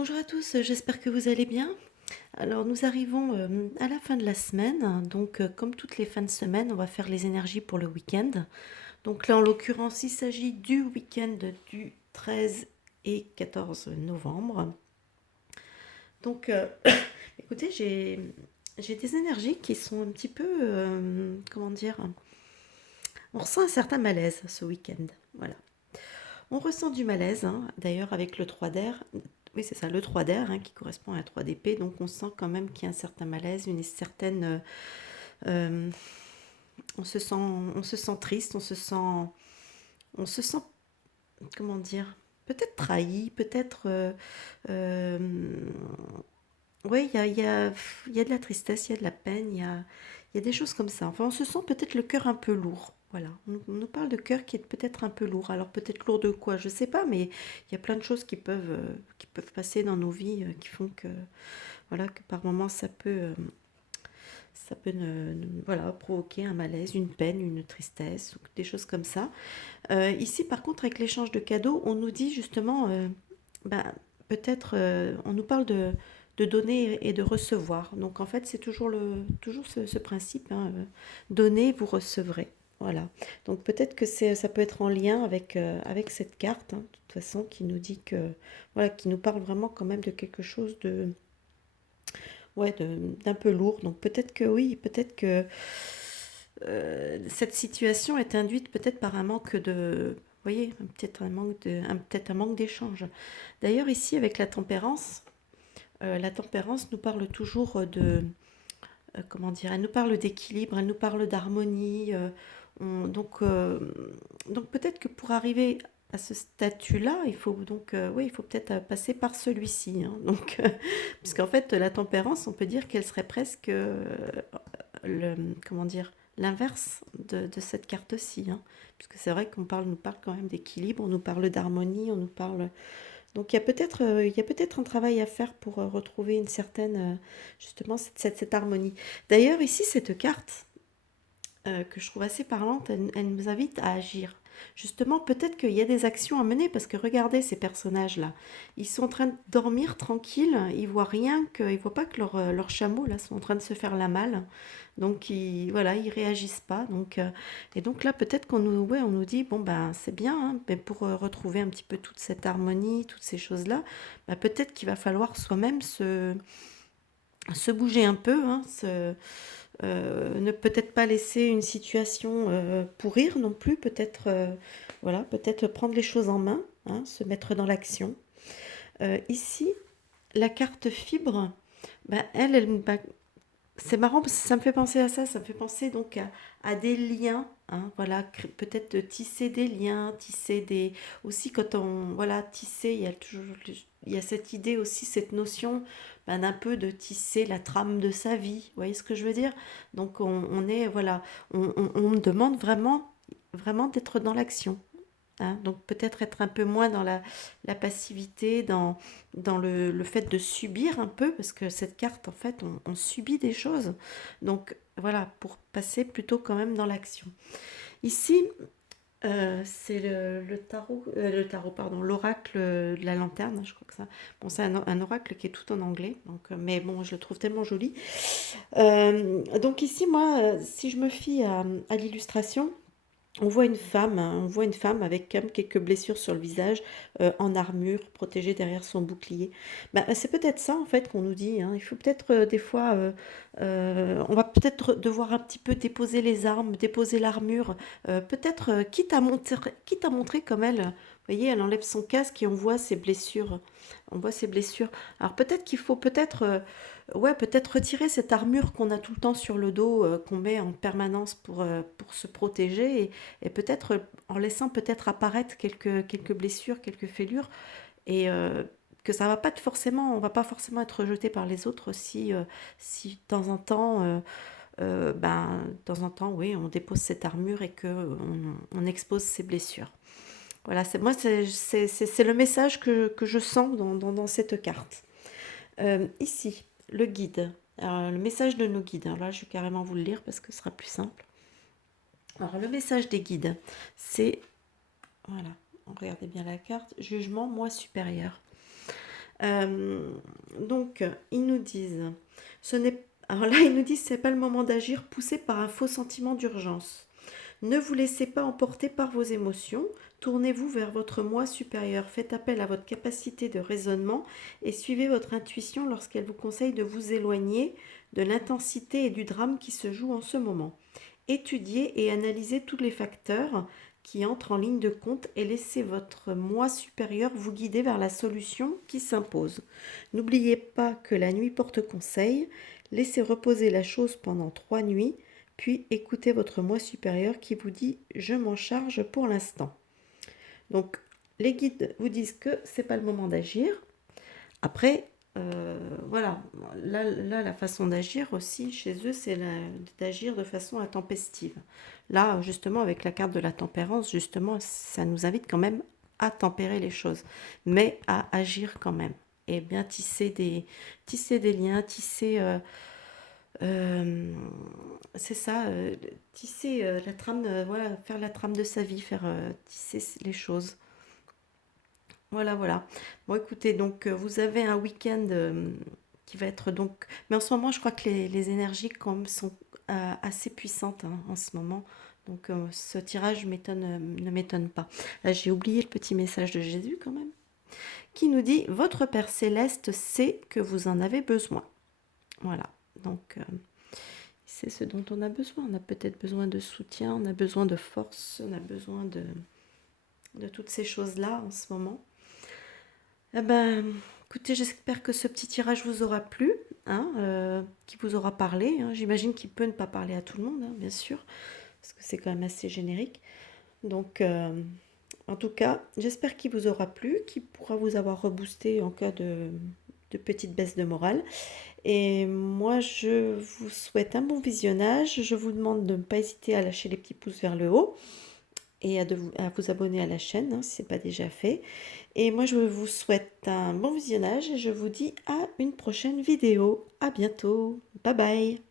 Bonjour à tous, j'espère que vous allez bien. Alors nous arrivons à la fin de la semaine, donc comme toutes les fins de semaine, on va faire les énergies pour le week-end. Donc là en l'occurrence, il s'agit du week-end du 13 et 14 novembre. Donc écoutez, j'ai des énergies qui sont un petit peu, comment dire, on ressent un certain malaise ce week-end. Voilà. On ressent du malaise, hein, d'ailleurs avec le 3 d'air. Oui, c'est ça, le 3 d'air, hein, qui correspond à un 3 d'épée. Donc on sent quand même qu'il y a un certain malaise, une certaine... euh, on se sent triste, on se sent, comment dire, peut-être trahi, peut-être... euh, oui, il y a de la tristesse, il y a de la peine, il y a des choses comme ça. Enfin, on se sent peut-être le cœur un peu lourd. Voilà, on nous parle de cœur qui est peut-être un peu lourd. Alors peut-être lourd de quoi, je sais pas, mais il y a plein de choses qui peuvent passer dans nos vies, qui font que, voilà, que par moments ça peut voilà, provoquer un malaise, une peine, une tristesse, ou des choses comme ça. Ici, par contre, avec l'échange de cadeaux, on nous dit justement, ben, peut-être, on nous parle de donner et de recevoir. Donc en fait, c'est toujours ce principe, hein, donner, vous recevrez. Voilà. Donc peut-être que ça peut être en lien avec cette carte, hein, de toute façon, qui nous dit que, voilà, qui nous parle vraiment quand même de quelque chose ouais, d'un peu lourd. Donc peut-être que oui, peut-être que cette situation est induite peut-être par un manque de, vous voyez, peut-être un manque d'échange. D'ailleurs ici avec la tempérance nous parle toujours comment dire, elle nous parle d'équilibre, elle nous parle d'harmonie. Donc peut-être que pour arriver à ce statut-là, il faut donc, oui, il faut peut-être passer par celui-ci, hein. Donc, puisqu'en fait, la tempérance, on peut dire qu'elle serait presque comment dire, l'inverse de cette carte-ci, hein. Puisque c'est vrai nous parle quand même d'équilibre, on nous parle d'harmonie, on nous parle. Donc il y a peut-être un travail à faire pour retrouver une certaine, justement, cette harmonie. D'ailleurs, ici, cette carte, que je trouve assez parlante, elle nous invite à agir. Justement, peut-être qu'il y a des actions à mener, parce que regardez ces personnages-là. Ils sont en train de dormir tranquilles, ils voient rien, ils voient pas que leurs chameaux là sont en train de se faire la malle. Donc voilà, ils réagissent pas. Et donc là, peut-être ouais, on nous dit bon ben c'est bien, hein, mais pour retrouver un petit peu toute cette harmonie, toutes ces choses-là, ben, peut-être qu'il va falloir soi-même se bouger un peu, hein, ne peut-être pas laisser une situation pourrir non plus, peut-être voilà, peut-être prendre les choses en main, hein, se mettre dans l'action. Ici, la carte fibre, bah, bah, c'est marrant parce que ça me fait penser à ça me fait penser donc à des liens, hein, voilà, peut-être de tisser des liens, tisser des... Aussi quand on... Voilà, tisser, il y a toujours... Il y a cette idée aussi, cette notion ben, d'un peu de tisser la trame de sa vie, vous voyez ce que je veux dire? Donc on est, voilà, on me demande vraiment, vraiment d'être dans l'action. Hein, donc peut-être être un peu moins dans la passivité, dans le fait de subir un peu, parce que cette carte, en fait, on subit des choses. Donc voilà, pour passer plutôt quand même dans l'action. Ici, c'est le tarot, pardon, l'oracle de la lanterne, hein, je crois que ça. Bon, c'est un oracle qui est tout en anglais, donc, mais bon, je le trouve tellement joli. Donc ici, moi, si je me fie à l'illustration, on voit une femme, hein, on voit une femme avec quand même quelques blessures sur le visage, en armure, protégée derrière son bouclier. Bah, c'est peut-être ça en fait qu'on nous dit, hein. Il faut peut-être des fois, on va peut-être devoir un petit peu déposer les armes, déposer l'armure, peut-être quitte à montrer comme elle, vous voyez, elle enlève son casque et on voit ses blessures. On voit ses blessures. Alors peut-être qu'il faut peut-être, ouais, peut-être retirer cette armure qu'on a tout le temps sur le dos, qu'on met en permanence pour se protéger et peut-être en laissant peut-être apparaître quelques blessures, quelques fêlures, et que ça va pas être forcément, on va pas forcément être rejeté par les autres si de temps en temps, ben, de temps en temps, oui, on dépose cette armure et que on expose ses blessures. Voilà, c'est le message que je sens dans cette carte. Ici, le guide. Alors, le message de nos guides. Alors là, je vais carrément vous le lire parce que ce sera plus simple. Alors, le message des guides, c'est, voilà, regardez bien la carte, jugement, moi supérieur. Euh, donc, ils nous disent, ce n'est, alors là, ils nous disent, c'est pas le moment d'agir poussé par un faux sentiment d'urgence. Ne vous laissez pas emporter par vos émotions, tournez-vous vers votre moi supérieur, faites appel à votre capacité de raisonnement et suivez votre intuition lorsqu'elle vous conseille de vous éloigner de l'intensité et du drame qui se joue en ce moment. Étudiez et analysez tous les facteurs qui entrent en ligne de compte et laissez votre moi supérieur vous guider vers la solution qui s'impose. N'oubliez pas que la nuit porte conseil, laissez reposer la chose pendant 3 nuits, puis écoutez votre moi supérieur qui vous dit je m'en charge pour l'instant. Donc les guides vous disent que c'est pas le moment d'agir. Après, voilà, là, la façon d'agir aussi chez eux, c'est d'agir de façon intempestive. Là, justement, avec la carte de la tempérance, justement, ça nous invite quand même à tempérer les choses, mais à agir quand même. Et bien tisser des liens, euh, c'est ça, tisser la trame, voilà, faire la trame de sa vie, faire tisser les choses. Voilà, voilà. Bon, écoutez, donc vous avez un week-end qui va être donc. Mais en ce moment, je crois que les énergies quand même sont assez puissantes hein, en ce moment. Donc ce tirage ne m'étonne pas. Là, j'ai oublié le petit message de Jésus quand même, qui nous dit votre Père céleste sait que vous en avez besoin. Voilà. Donc c'est ce dont on a besoin. On a peut-être besoin de soutien, on a besoin de force, on a besoin de toutes ces choses-là en ce moment. Eh ben, écoutez, j'espère que ce petit tirage vous aura plu, hein, qui vous aura parlé. Hein. J'imagine qu'il peut ne pas parler à tout le monde, hein, bien sûr, parce que c'est quand même assez générique. Donc, en tout cas, j'espère qu'il vous aura plu, qu'il pourra vous avoir reboosté en cas de petite baisse de morale. Et moi, je vous souhaite un bon visionnage. Je vous demande de ne pas hésiter à lâcher les petits pouces vers le haut et à vous abonner à la chaîne hein, si ce n'est pas déjà fait. Et moi, je vous souhaite un bon visionnage et je vous dis à une prochaine vidéo. À bientôt. Bye bye.